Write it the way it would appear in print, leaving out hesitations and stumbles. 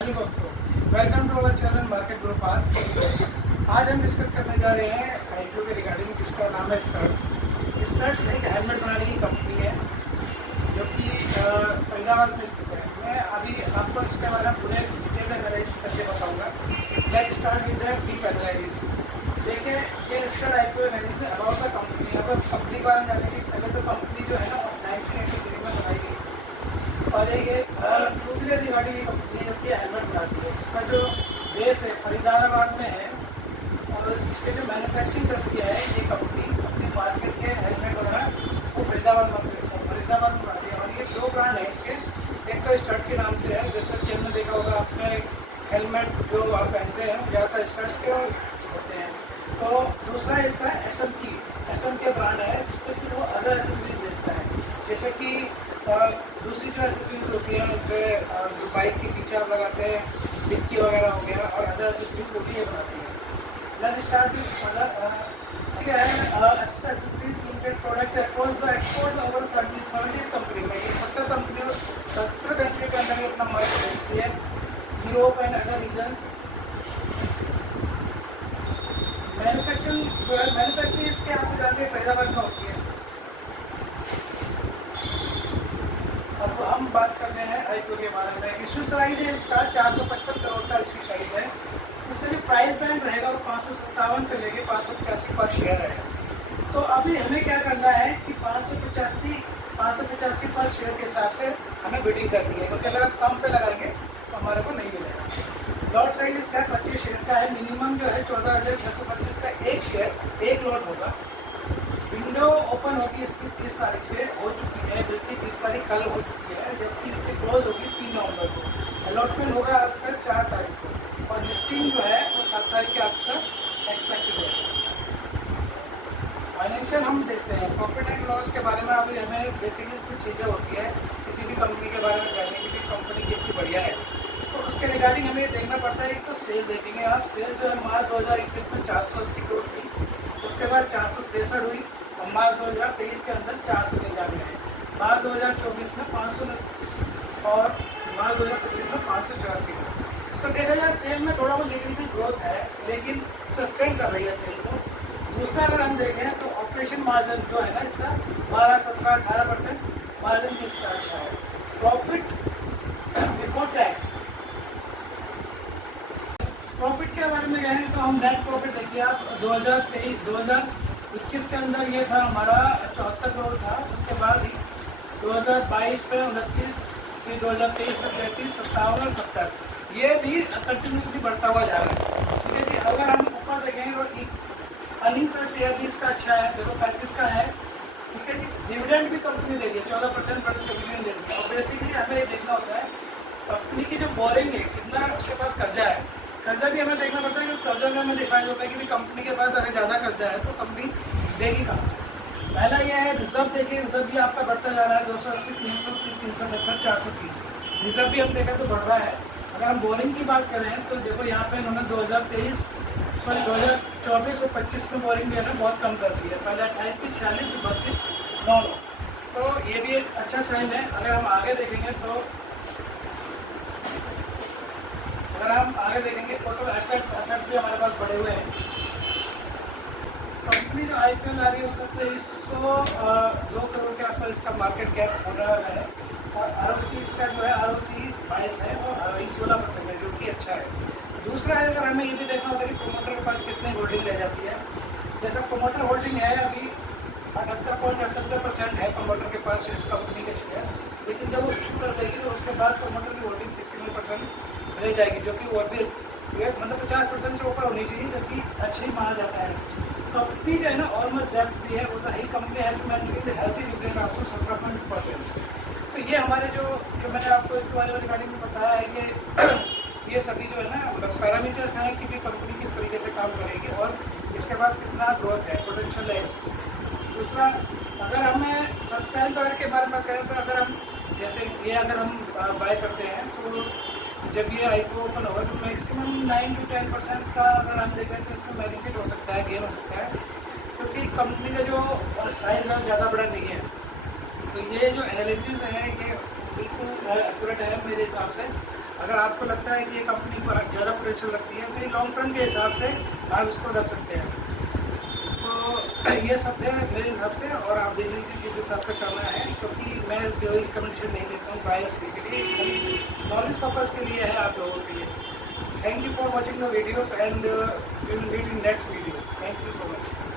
Hello दोस्तों, welcome to our channel market group. आज हम डिस्कस करने जा रहे हैं आईपीओ के रिगार्डिंग, जिसका नाम है स्टर्स। स्टर्स एक हेलमेट बनाने की कंपनी है जो कि फरीदाबाद में स्थित है। मैं अभी आपको इसके बारे में पूरे डिटेल में एनालिसिस करके बताऊंगा। Let's start with the deep analysis. देखिए, ये star IPO analysis about the company. अगर कंपनी के बारे में जाने के पहले तो कंपनी जो है ना 1983 में बनाई गई और ये टू व्हीलर रिगार्डिंग कंपनी है जो कि हेलमेट बनाती है। इसका जो बेस है फरीदाबाद में है और इसके जो मैन्युफैक्चरिंग करती है ये कंपनी अपनी मार्केट के हेलमेट वगैरह वो फरीदाबाद में बनाती है। और ये दो ब्रांड है इसके। एक तो स्टर्ट के नाम से है, जैसा कि हमने देखा होगा अपने हेलमेट जो आप पहनते हैं ज़्यादातर स्टर्ट्स के होते हैं। तो दूसरा इसका एसएम के ब्रांड है जिसको कि वो अदर एसेसरीज बेचता है। जैसे कि दूसरी जो एसेसरीज होती हैं उनसे जो बाइक के पीछे आप लगाते हैं डिक्की वगैरह हो गया और अदर एसेसरीज होती है बनाती है। लेट्स स्टार्ट क्या है accessories limited product across the export over 70 company में। ये 70 कंट्री के अंदर अपना माल बेचती है, Europe and other regions. Manufacturing इसके आप जानते हैं फरीदाबाद में होती है। अब हम बात कर रहे हैं आईपीओ के बारे में। इशू साइज है इसका 455 करोड़ का इशू साइज है। इसका जो प्राइस बैंड रहेगा वो 557 से लेके 585 पर शेयर है। तो अभी हमें क्या करना है कि 585 पर शेयर के हिसाब से हमें बिडिंग करनी है, क्योंकि अगर आप कम पे लगाएंगे तो हमारे को नहीं मिलेगा। लॉट साइज इसका 25 शेयर का है। मिनिमम जो है 14,625 का एक शेयर एक लॉट होगा। विंडो ओपन होगी इसकी 30 तारीख से हो चुकी है, जबकि 30 तारीख कल हो चुकी है, जबकि इसकी क्लोज होगी 3 नवंबर को। अलॉटमेंट होगा आज कल 4 तारीख को और लिस्टिंग जो है वो 7 तारीख के आज तक एक्सपेक्टेड है। फाइनेंशियल हम देखते हैं प्रॉफिट एंड लॉस के बारे में। अभी हमें बेसिकली कुछ चीज़ें होती है किसी भी कंपनी के बारे में जानने की भी कंपनी कितनी बढ़िया है, तो उसके रिगार्डिंग हमें देखना पड़ता है। एक तो सेल देखेंगे आप। सेल जो है मार्च 2021 में 480 करोड़ थी, उसके बाद 463 हुई और मार्च 2023 के अंदर 499 है। मार्च 2024 में 529 और मार्च 2025 में 584 है। तो देखा जाए सेल में थोड़ा बहुत नेगेटिव ग्रोथ है, लेकिन सस्टेन कर रही है सेल को। दूसरा अगर हम देखें तो ऑपरेशन मार्जिन जो है ना इसका 12, 17, 18% मार्जिन भी इसका अच्छा है। प्रॉफिट बिफोर टैक्स, प्रॉफिट के बारे में कहें तो हम नेट प्रॉफिट देखिए आप 2021 के अंदर ये था हमारा 74 करोड़ था। उसके बाद 2022 में 29, फिर 2023 में 33, 57 और 70, ये भी कंटिन्यूसली बढ़ता हुआ जा रहा है। ठीक है जी। अगर हम ऊपर देखेंगे तो अर्निंग पर शेयर भी इसका अच्छा है, 0.35 का है। ठीक है जी। डिविडेंड भी कंपनी दे रही है, 14% डिविडेंड दे रही है। और बेसिकली हमें ये देखना होता है कंपनी की जो बोरिंग है, कितना उसके पास कर्जा है। कर्जा भी हमें देखना पड़ता है, क्योंकि कर्जा में हमें डिफाइन होता है कि भी कंपनी के पास अगर ज़्यादा कर्जा है तो कंपनी देगी कहाँ से। पहला यह है रिजर्व। देखिए रिजर्व भी आपका बढ़ता जा रहा है, 280, 300, 370, 430। रिजर्व भी हम देखें तो बढ़ रहा है। अगर हम बोरिंग की बात करें तो देखो यहाँ पे इन्होंने 2024 और 25 में बोरिंग भी है ना बहुत कम कर दी है। पहले 28 थी, 46, 32, 9। तो ये भी एक अच्छा साइन है। अगर हम आगे देखेंगे तो टोटल एसेट्स भी हमारे पास बढ़े हुए हैं। कंपनी जो आईपीओ ला रही है उसका 2302 करोड़ के आसपास इसका मार्केट कैप हो रहा है। और आरओसी इसका जो है आरओसी 22 है और आरओई 16% है, जो कि अच्छा है। दूसरा है, अगर हमें ये भी देखना होता है कि प्रोमोटर के पास कितनी होल्डिंग रह जाती है। जैसा प्रोमोटर होल्डिंग है अभी 78.78% है प्रोमोटर के पास इस कंपनी के शेयर, लेकिन जब वो इशू कर देगी तो उसके बाद प्रोमोटर की होल्डिंग 61% रह जाएगी, जो कि वो भी मतलब 50% से ऊपर होनी चाहिए, जबकि अच्छी माना जाता है। कंपनी जो है ना ऑलमोस्ट डेट फ्री है, वो ही company health management healthy dividend आपको 17%। तो ये हमारे जो मैंने आपको इसके बारे में रिगार्डिंग में बताया है कि ये सभी जो है ना मतलब पैरामीटर्स हैं कि भी कंपनी किस तरीके से काम करेगी और इसके पास कितना ग्रोथ है, पोटेंशियल है। दूसरा, अगर हमें सब्सक्राइबर के बारे में करें तो अगर हम जैसे ये अगर हम बाय करते हैं तो जब ये आईपीओ ओपन होगा तो मैक्सिमम 9 to 10% का अगर हम देखें तो इसमें बेनिफिट हो सकता है, गेन हो सकता है, क्योंकि कंपनी का जो साइज़ है ज़्यादा बड़ा नहीं है। तो ये जो एनालिसिस है ये बिल्कुल एक्यूरेट है मेरे हिसाब से। अगर आपको लगता है कि ये कंपनी को ज़्यादा पोटेंशियल रखती है तो ये लॉन्ग टर्म के हिसाब से आप इसको रख सकते हैं। तो ये सब थे मेरे हिसाब से, और आप देख लीजिए किस हिसाब से करना है, क्योंकि मैं कोई रिकमेंडेशन नहीं देता हूँ बायर्स के लिए, नॉलेज पर्पज़ के लिए है आप लोगों के लिए। Thank you for watching the videos and we will meet in next video. Thank you so much.